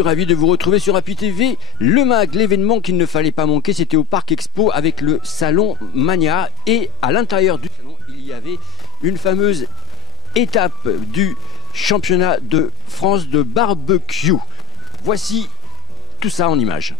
suis ravi de vous retrouver sur Happy TV. Le MAG, l'événement qu'il ne fallait pas manquer, c'était au Parc Expo avec le Salon Mania. Et à l'intérieur du salon, il y avait une fameuse étape du championnat de France de barbecue. Voici tout ça en images.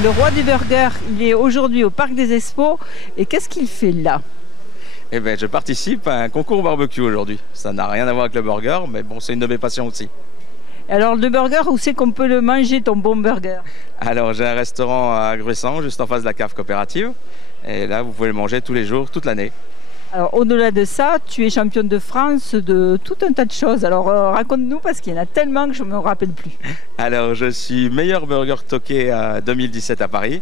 Le roi du burger, il est aujourd'hui au Parc des Expos. Et qu'est-ce qu'il fait là? Eh bien, je participe à un concours barbecue aujourd'hui. Ça n'a rien à voir avec le burger, mais bon, c'est une de mes passions aussi. Alors, le burger, où c'est qu'on peut le manger, ton bon burger? Alors, j'ai un restaurant à Gruissant, juste en face de la cave coopérative. Et là, vous pouvez le manger tous les jours, toute l'année. Alors, au-delà de ça, tu es championne de France de tout un tas de choses. Alors, raconte-nous, parce qu'il y en a tellement que je ne me rappelle plus. Alors, je suis meilleur burger toqué à 2017 à Paris.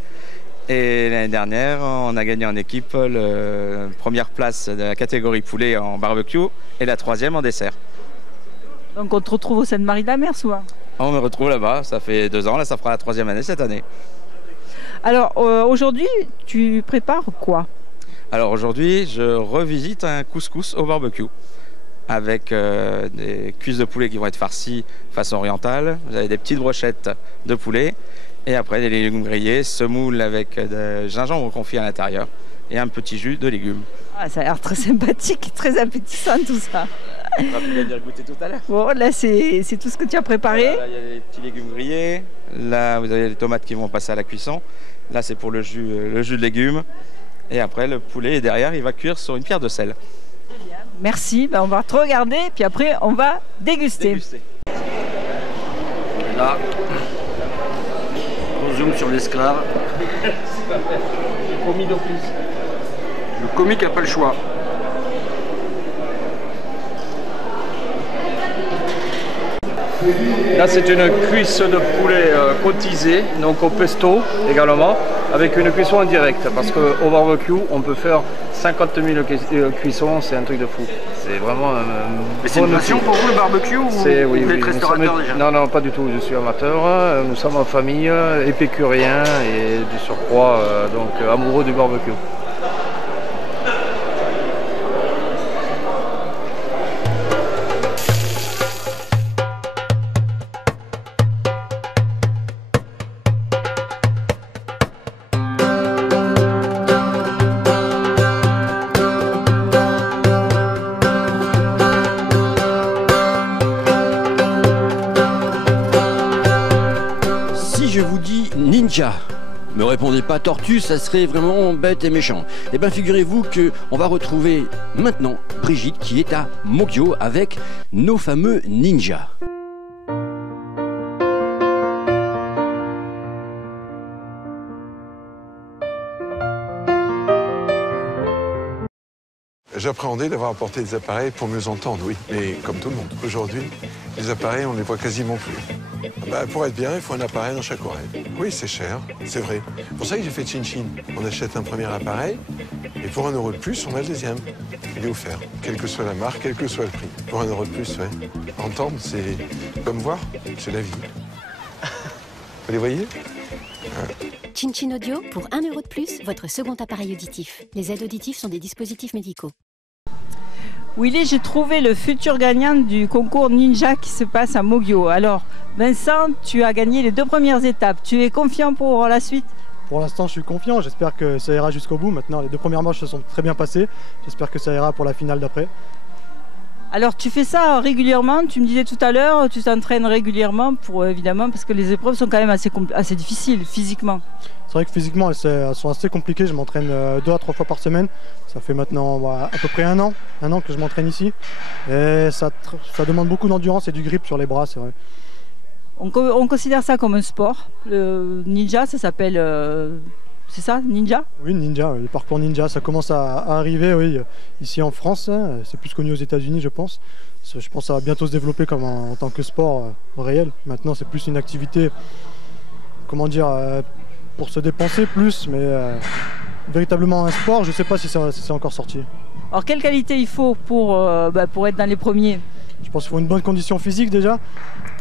Et l'année dernière, on a gagné en équipe la première place de la catégorie poulet en barbecue et la troisième en dessert. Donc, on te retrouve au Sainte-Marie-de-la-Mer souvent? On me retrouve là-bas, ça fait 2 ans, là ça fera la 3e année cette année. Alors, aujourd'hui, tu prépares quoi? Alors aujourd'hui, je revisite un couscous au barbecue avec des cuisses de poulet qui vont être farcies façon orientale. Vous avez des petites brochettes de poulet et après des légumes grillés, semoule avec de gingembre confit à l'intérieur et un petit jus de légumes. Ah, ça a l'air très sympathique, très appétissant tout ça. On va venir goûter tout à l'heure. Bon, là c'est tout ce que tu as préparé. Voilà, là, il y a les petits légumes grillés. Là, vous avez les tomates qui vont passer à la cuisson. Là, c'est pour le jus de légumes. Et après, le poulet, derrière, il va cuire sur une pierre de sel. Merci, ben, on va te regarder, puis après, on va déguster. Là, on zoome sur l'esclave. Commis d'office. Le comique n'a pas le choix. Là, c'est une cuisse de poulet cotisée, donc au pesto également, avec une cuisson indirecte. Parce qu'au barbecue, on peut faire 50 000 cuissons, c'est un truc de fou. C'est vraiment Mais c'est une passion pour vous le barbecue ou oui, vous êtes restaurateur déjà? Non, non, pas du tout. Je suis amateur. Nous sommes en famille, épicuriens et du surcroît, donc amoureux du barbecue. Je vous dis ninja. Me répondez pas tortue, ça serait vraiment bête et méchant. Eh bien figurez-vous que on va retrouver maintenant Brigitte qui est à Mogyo avec nos fameux ninjas. J'appréhendais d'avoir apporté des appareils pour mieux entendre, oui. Mais comme tout le monde, aujourd'hui, les appareils, on ne les voit quasiment plus. Pour être bien, il faut un appareil dans chaque oreille. Oui, c'est cher, c'est vrai. C'est pour ça que j'ai fait Chin-Chin. On achète un premier appareil, et pour 1 € de plus, on a le deuxième. Il est offert, quelle que soit la marque, quel que soit le prix. Pour 1 € de plus, ouais. Entendre, c'est comme voir, c'est la vie. Vous les voyez? Chin-Chin Audio, pour 1 € de plus, votre second appareil auditif. Les aides auditives sont des dispositifs médicaux. Willy, j'ai trouvé le futur gagnant du concours Ninja qui se passe à Mogyo. Alors, Vincent, tu as gagné les 2 premières étapes. Tu es confiant pour la suite? Pour l'instant, je suis confiant. J'espère que ça ira jusqu'au bout. Maintenant, les 2 premières manches se sont très bien passées. J'espère que ça ira pour la finale d'après. Alors, tu fais ça régulièrement. Tu me disais tout à l'heure, tu t'entraînes régulièrement évidemment, parce que les épreuves sont quand même assez difficiles physiquement. C'est vrai que physiquement, elles sont assez compliquées. Je m'entraîne 2 à 3 fois par semaine. Ça fait maintenant à peu près un an que je m'entraîne ici. Et ça demande beaucoup d'endurance et du grip sur les bras, c'est vrai. On considère ça comme un sport. Le ninja, ça s'appelle... c'est ça, ninja? Oui, ninja, le parcours ninja, ça commence à arriver oui, ici en France. C'est plus connu aux États-Unis, je pense. Je pense que ça va bientôt se développer comme en tant que sport réel. Maintenant, c'est plus une activité, comment dire, pour se dépenser plus, mais véritablement un sport, je ne sais pas si c'est encore sorti. Alors, quelle qualité il faut pour être dans les premiers? Je pense qu'il faut une bonne condition physique déjà.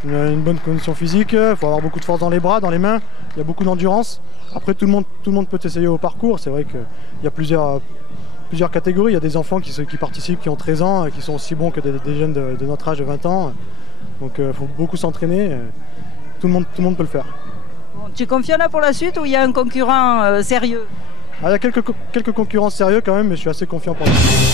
Une bonne condition physique, il faut avoir beaucoup de force dans les bras, dans les mains, il y a beaucoup d'endurance. Après tout le monde peut essayer au parcours, c'est vrai qu'il y a plusieurs catégories, il y a des enfants qui participent, qui ont 13 ans, qui sont aussi bons que des jeunes de notre âge de 20 ans. Donc il faut beaucoup s'entraîner, tout le monde peut le faire. Bon, tu es confiant là pour la suite ou il y a un concurrent sérieux? Il y a quelques concurrents sérieux quand même, mais je suis assez confiant pour la suite.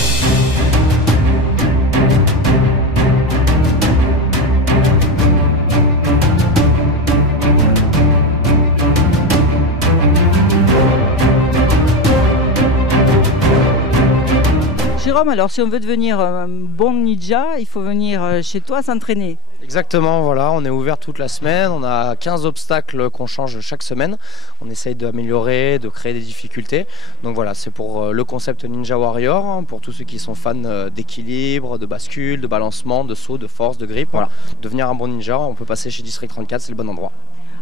Jérôme, alors si on veut devenir un bon ninja, il faut venir chez toi s'entraîner. Exactement, voilà, on est ouvert toute la semaine, on a 15 obstacles qu'on change chaque semaine. On essaye d'améliorer, de créer des difficultés. Donc voilà, c'est pour le concept Ninja Warrior, hein, pour tous ceux qui sont fans d'équilibre, de bascule, de balancement, de saut, de force, de grip. Voilà, devenir un bon ninja, on peut passer chez District 34, c'est le bon endroit.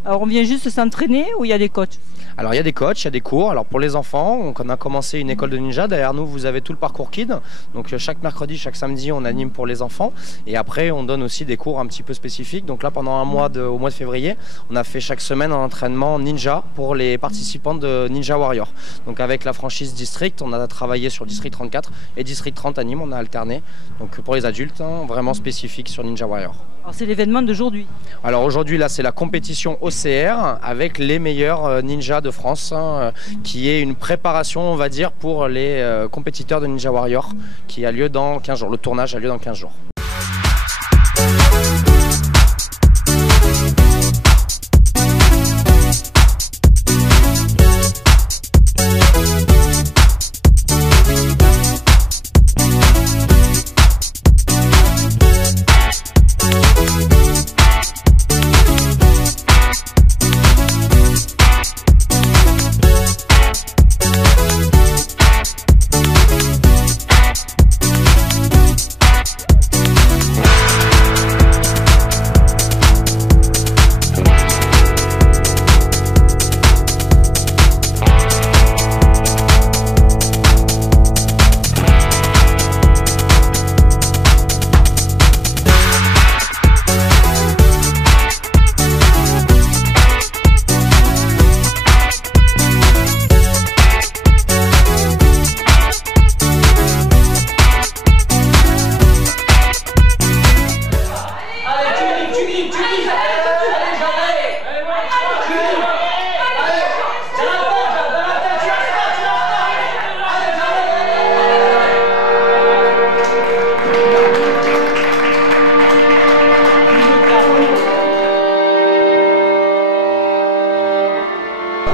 Alors on vient juste s'entraîner ou il y a des coachs? Alors il y a des coachs, il y a des cours. Alors pour les enfants, on a commencé une école de ninja. Derrière nous, vous avez tout le parcours Kid. Donc chaque mercredi, chaque samedi, on anime pour les enfants. Et après, on donne aussi des cours un petit peu spécifiques. Donc là, pendant au mois de février, on a fait chaque semaine un entraînement ninja pour les participants de Ninja Warrior. Donc avec la franchise District, on a travaillé sur District 34 et District 30 à Nîmes, on a alterné. Donc pour les adultes, hein, vraiment spécifique sur Ninja Warrior. Alors c'est l'événement d'aujourd'hui. Alors aujourd'hui là c'est la compétition OCR avec les meilleurs ninjas de France hein, qui est une préparation on va dire pour les compétiteurs de Ninja Warrior qui a lieu dans 15 jours. Le tournage a lieu dans 15 jours.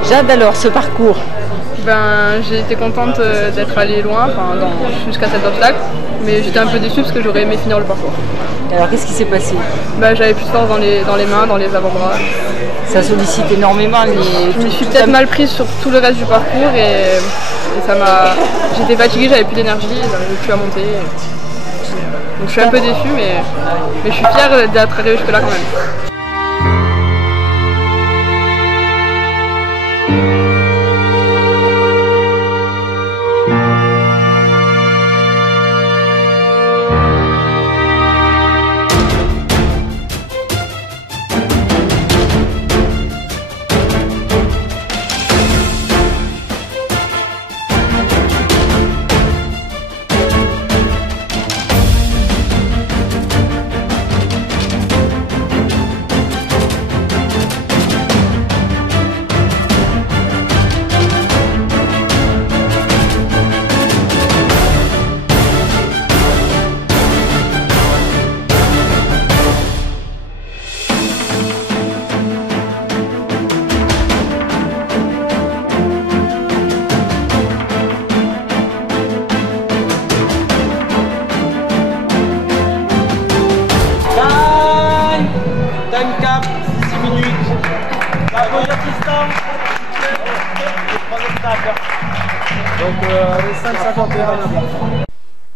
Jade, alors ce parcours? J'ai été contente d'être allée loin, jusqu'à cet obstacle, mais j'étais un peu déçue parce que j'aurais aimé finir le parcours. Alors qu'est-ce qui s'est passé? J'avais plus de force dans les mains, dans les avant-bras. Ça sollicite énormément les... Je me suis peut-être mal prise sur tout le reste du parcours et ça m'a... J'étais fatiguée, j'avais plus d'énergie, j'arrivais plus à monter. Donc je suis un peu déçue, mais je suis fière d'être arrivée jusque là quand même.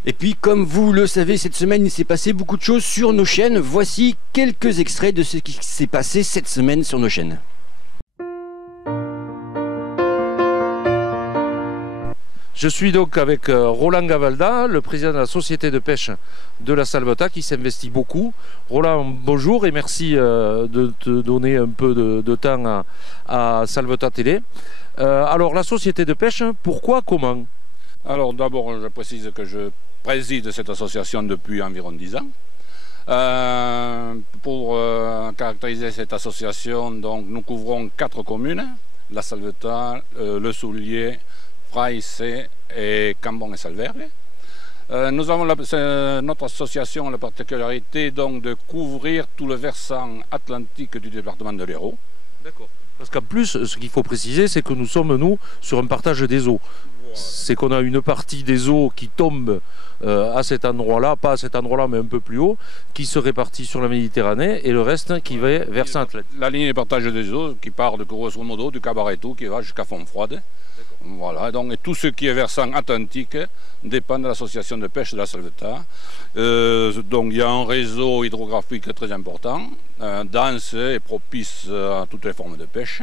Et puis, comme vous le savez, cette semaine, il s'est passé beaucoup de choses sur nos chaînes. Voici quelques extraits de ce qui s'est passé cette semaine sur nos chaînes. Je suis donc avec Roland Gavalda, le président de la société de pêche de la Salvetat, qui s'investit beaucoup. Roland, bonjour et merci de te donner un peu de temps à Salvetat Télé. Alors, la société de pêche, pourquoi, comment? Alors, d'abord, je précise que je préside cette association depuis environ 10 ans. Pour caractériser cette association, donc, nous couvrons 4 communes, la Salvetat, le Soulier, Fraissé et Cambon et Salvergue. Nous avons notre association a la particularité donc de couvrir tout le versant atlantique du département de l'Hérault. D'accord. Parce qu'en plus, ce qu'il faut préciser, c'est que nous sommes, nous, sur un partage des eaux. C'est qu'on a une partie des eaux qui tombe à cet endroit-là, pas à cet endroit-là, mais un peu plus haut, qui se répartit sur la Méditerranée, et le reste qui va vers Saint-Atlantique. La ligne de partage des eaux qui part de grosso modo du Cabaretou, qui va jusqu'à Fontfroide. Voilà, donc et tout ce qui est versant atlantique dépend de l'association de pêche de la Salvetat. Donc il y a un réseau hydrographique très important, dense et propice à toutes les formes de pêche.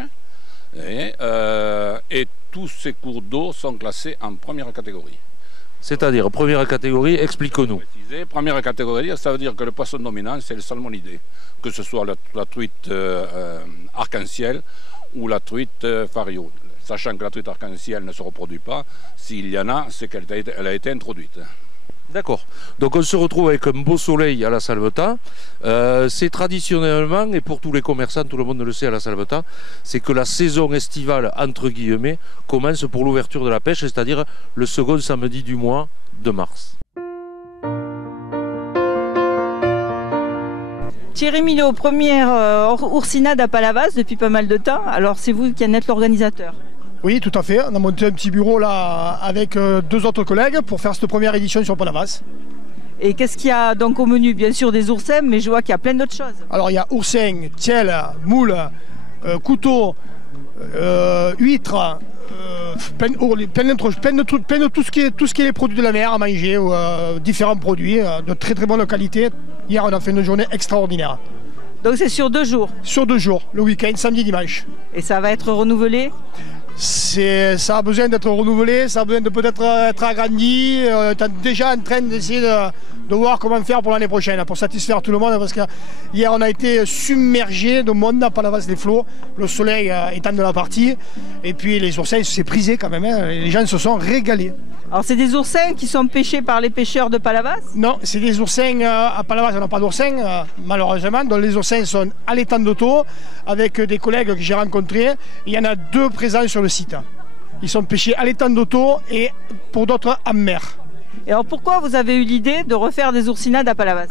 Et tous ces cours d'eau sont classés en première catégorie. C'est-à-dire, première catégorie, explique-nous. Première catégorie, ça veut dire que le poisson dominant, c'est le salmonidé, que ce soit la truite arc-en-ciel ou la truite fario. Sachant que la truite arc-en-ciel ne se reproduit pas, s'il y en a, c'est qu'elle a été introduite. D'accord. Donc on se retrouve avec un beau soleil à la Salvetat. C'est traditionnellement, et pour tous les commerçants, tout le monde le sait à la Salvetat, c'est que la saison estivale, entre guillemets, commence pour l'ouverture de la pêche, c'est-à-dire le second samedi du mois de mars. Thierry Milot, première oursinade à Palavas depuis pas mal de temps. Alors c'est vous qui en êtes l'organisateur? Oui, tout à fait. On a monté un petit bureau là avec 2 autres collègues pour faire cette première édition sur Palavas. Et qu'est-ce qu'il y a donc au menu? Bien sûr des oursins, mais je vois qu'il y a plein d'autres choses. Alors il y a oursins, tiel, moule, couteau, huîtres, plein de tout ce qui est les produits de la mer à manger, différents produits de très très bonne qualité. Hier on a fait une journée extraordinaire. Donc c'est sur 2 jours? Sur 2 jours, le week-end, samedi, dimanche. Et ça va être renouvelé? Ça a besoin d'être renouvelé, ça a besoin de peut-être être agrandi. On est déjà en train d'essayer de voir comment faire pour l'année prochaine, pour satisfaire tout le monde, parce qu'hier on a été submergé de monde à Palavas des Flots, le soleil étant de la partie, et puis les oursins s'est prisé quand même, hein. Les gens se sont régalés. Alors c'est des oursins qui sont pêchés par les pêcheurs de Palavas? Non, c'est des oursins, à Palavas on n'a pas d'oursins malheureusement, donc les oursins sont à l'étang d'Auto, avec des collègues que j'ai rencontrés, il y en a 2 présents sur le site. Ils sont pêchés à l'étang d'Auto et pour d'autres en mer. Et alors pourquoi vous avez eu l'idée de refaire des oursinades à Palavas?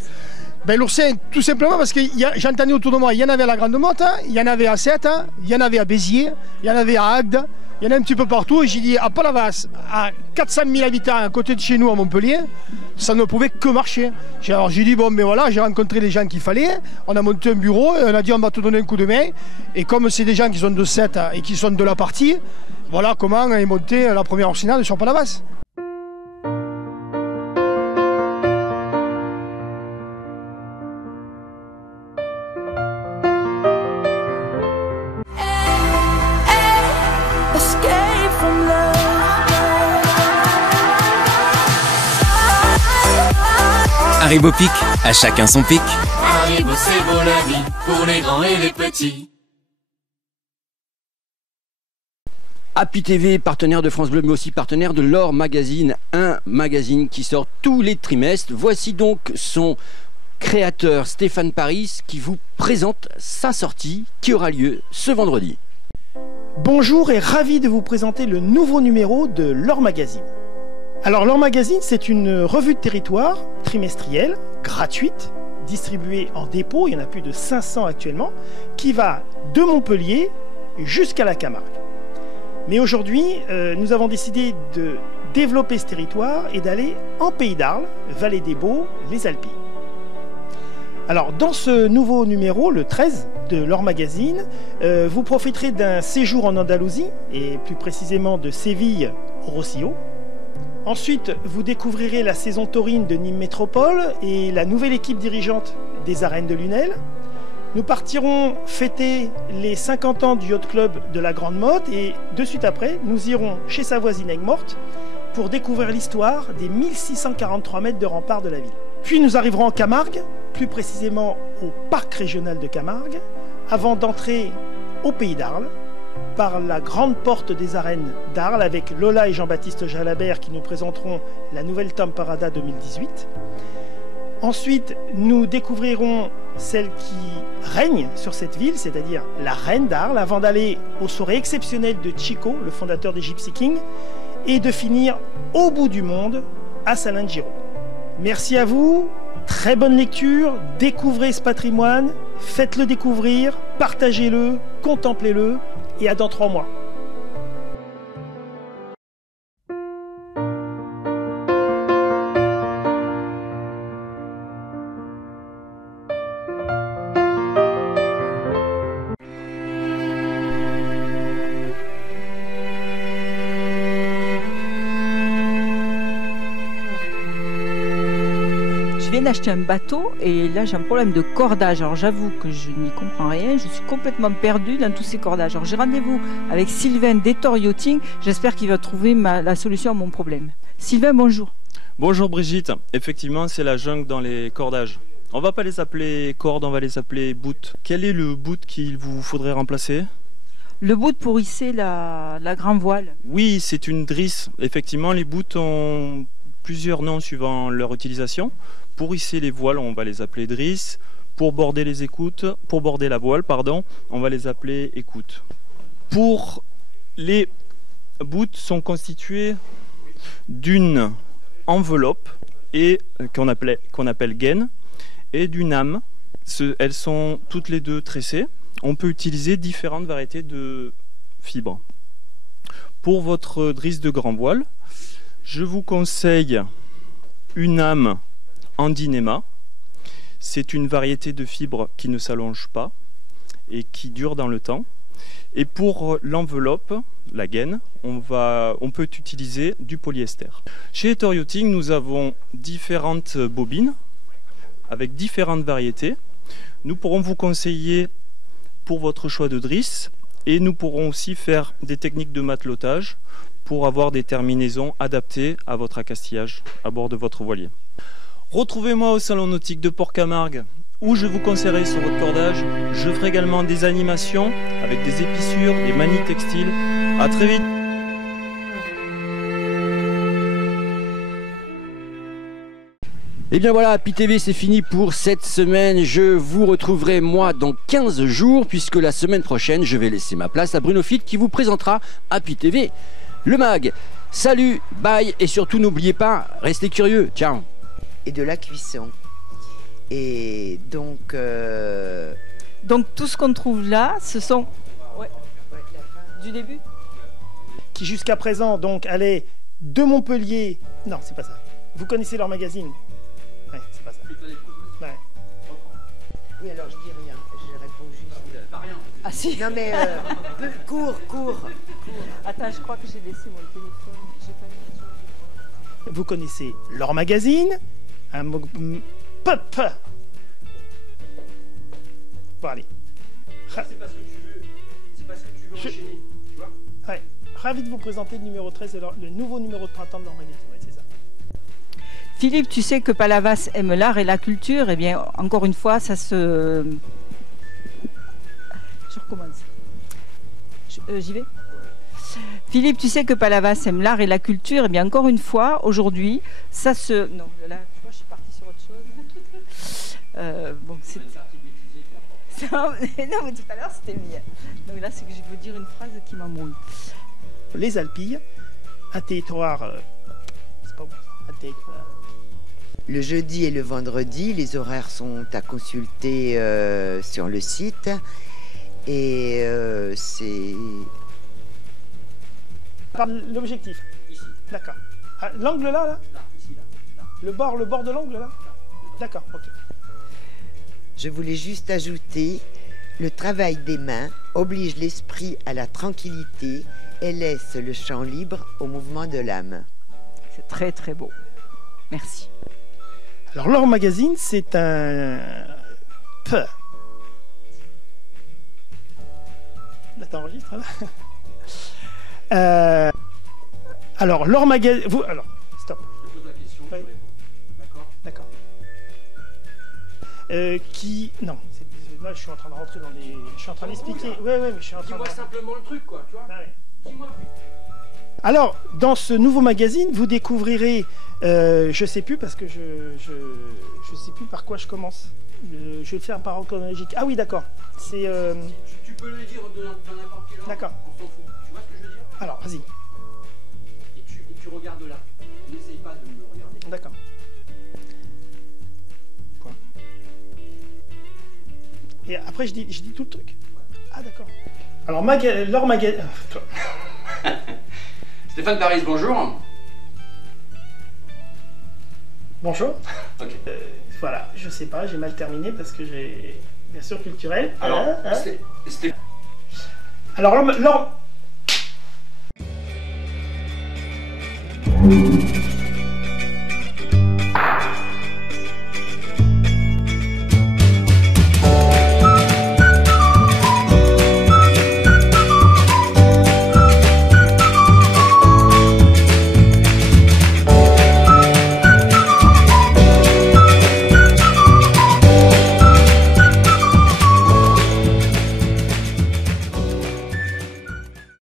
Ben, l'oursin, tout simplement parce que j'ai entendu autour de moi, il y en avait à la Grande Motte, il y en avait à Sète, il y en avait à Béziers, il y en avait à Agde, il y en a un petit peu partout. Et j'ai dit à Palavas, à 400 000 habitants à côté de chez nous à Montpellier, ça ne pouvait que marcher. Alors j'ai dit bon, mais voilà, j'ai rencontré les gens qu'il fallait, on a monté un bureau, et on a dit on va te donner un coup de main. Et comme c'est des gens qui sont de Sète et qui sont de la partie, voilà comment est montée la première oursinade sur Palavas. Haribo Pic, à chacun son pic. Haribo, c'est beau la vie, pour les grands et les petits. Happy TV, partenaire de France Bleu, mais aussi partenaire de l'Or Magazine, un magazine qui sort tous les trimestres. Voici donc son créateur Stéphane Paris qui vous présente sa sortie qui aura lieu ce vendredi. Bonjour et ravi de vous présenter le nouveau numéro de l'Or Magazine. Alors l'Or Magazine, c'est une revue de territoire trimestrielle, gratuite, distribuée en dépôt, il y en a plus de 500 actuellement, qui va de Montpellier jusqu'à la Camargue. Mais aujourd'hui, nous avons décidé de développer ce territoire et d'aller en Pays d'Arles, Vallée des Baux, les Alpilles. Alors dans ce nouveau numéro, le 13 de l'Or Magazine, vous profiterez d'un séjour en Andalousie, et plus précisément de Séville au Rossillon. Ensuite, vous découvrirez la saison taurine de Nîmes Métropole et la nouvelle équipe dirigeante des arènes de Lunel. Nous partirons fêter les 50 ans du Yacht Club de la Grande Motte et de suite après, nous irons chez sa voisine Aigues-Mortes pour découvrir l'histoire des 1643 mètres de rempart de la ville. Puis nous arriverons en Camargue, plus précisément au parc régional de Camargue, avant d'entrer au pays d'Arles, par la grande porte des arènes d'Arles avec Lola et Jean-Baptiste Jalabert qui nous présenteront la nouvelle Temparada 2018. Ensuite, nous découvrirons celle qui règne sur cette ville, c'est-à-dire la reine d'Arles, avant d'aller aux soirées exceptionnelles de Chico, le fondateur des Gypsy Kings, et de finir au bout du monde à Salin-de-Giraud. Merci à vous, très bonne lecture, découvrez ce patrimoine, faites-le découvrir, partagez-le, contemplez-le, et à dans 3 mois. Je viens d'acheter un bateau et là j'ai un problème de cordage. Alors j'avoue que je n'y comprends rien, je suis complètement perdue dans tous ces cordages. Alors j'ai rendez-vous avec Sylvain d'Etor Yachting, j'espère qu'il va trouver la solution à mon problème. Sylvain, bonjour. Bonjour Brigitte, effectivement c'est la jungle dans les cordages. On va pas les appeler cordes, on va les appeler boots. Quel est le boot qu'il vous faudrait remplacer? Le boot pour hisser la grand voile. Oui, c'est une drisse. Effectivement, les boots ont plusieurs noms suivant leur utilisation. Pour hisser les voiles, on va les appeler drisses. Pour border les écoutes, pour border la voile, pardon, on va les appeler écoutes. Pour les boots sont constitués d'une enveloppe et qu'on appelle gaine et d'une âme. Elles sont toutes les deux tressées. On peut utiliser différentes variétés de fibres. Pour votre drisse de grand voile, je vous conseille une âme en dynéma. C'est une variété de fibres qui ne s'allonge pas et qui dure dans le temps. Et pour l'enveloppe, la gaine, on peut utiliser du polyester. Chez Etor Yachting, nous avons différentes bobines avec différentes variétés. Nous pourrons vous conseiller pour votre choix de drisse et nous pourrons aussi faire des techniques de matelotage pour avoir des terminaisons adaptées à votre accastillage à bord de votre voilier. Retrouvez-moi au Salon Nautique de Port-Camargue où je vous conseillerai sur votre cordage. Je ferai également des animations avec des épissures, des manies textiles. À très vite. Et bien voilà, Happy TV c'est fini pour cette semaine. Je vous retrouverai moi dans 15 jours puisque la semaine prochaine je vais laisser ma place à Bruno Fitt qui vous présentera Happy TV, le mag. Salut, bye et surtout n'oubliez pas, restez curieux. Ciao. Et de la cuisson. Et donc... Donc tout ce qu'on trouve là, ce sont... Ouais. Du début Qui jusqu'à présent donc allait de Montpellier... Non, c'est pas ça. Vous connaissez leur magazine? Ouais, c'est pas ça. Ouais. Oui, alors je dis rien. Je réponds juste... Pas rien. Ah si. Non mais... cours. Attends, je crois que j'ai laissé mon téléphone. J'ai pas mis... Vous connaissez leur magazine? Pop. Bon, allez. C'est pas ce que tu veux. C'est pas ce que tu veux enchaîner, tu vois. Ouais. Ravi de vous présenter le numéro 13, le nouveau numéro de printemps de leur magazine. Ouais, c'est ça. Philippe, tu sais que Palavas aime l'art et la culture. Eh bien, encore une fois, ça se... Je recommence. J'y vais. Philippe, tu sais que Palavas aime l'art et la culture. Eh bien, encore une fois, aujourd'hui, ça se... Non, là, tu vois, je suis partie sur autre chose. Bon, c'est... Non, mais tout à l'heure, c'était bien. Donc là, c'est que je veux dire une phrase qui m'embrouille. Les Alpilles, un territoire... c'est pas bon. Un territoire... Le jeudi et le vendredi, les horaires sont à consulter sur le site. Et c'est... L'objectif. Ici. D'accord. Ah, l'angle là, là? Là, ici, là. Le bord de l'angle là? D'accord, ok. Je voulais juste ajouter, le travail des mains oblige l'esprit à la tranquillité et laisse le champ libre au mouvement de l'âme. C'est très très beau. Merci. Alors l'Or Magazine, c'est un... Là, t'enregistres là. Alors l'Or Magazine... Alors, stop. Je te pose la question, oui. tu réponds. D'accord. Non, là je suis en train de rentrer dans les... Je suis en train d'expliquer... Ouais, mais je suis en train de... Dis-moi simplement le truc, quoi, tu vois. Ah ouais. Dis-moi. Alors, dans ce nouveau magazine, vous découvrirez... je sais plus parce que je sais plus par quoi je commence. Je vais le faire par ordre chronologique. Ah oui, d'accord. C'est... Tu peux le dire dans n'importe quel ordre. D'accord. On s'en fout. Tu vois ce que je veux dire? Alors, vas-y. Et tu regardes là. N'essaye pas de me regarder. D'accord. Point. Et après, je dis tout le truc. Ah, d'accord. Alors, l'Or Magazine... Stéphane Paris, bonjour. Bonjour. Ok. Voilà, je sais pas, j'ai mal terminé parce que j'ai... Bien sûr, culturel. Alors, c'était... Alors,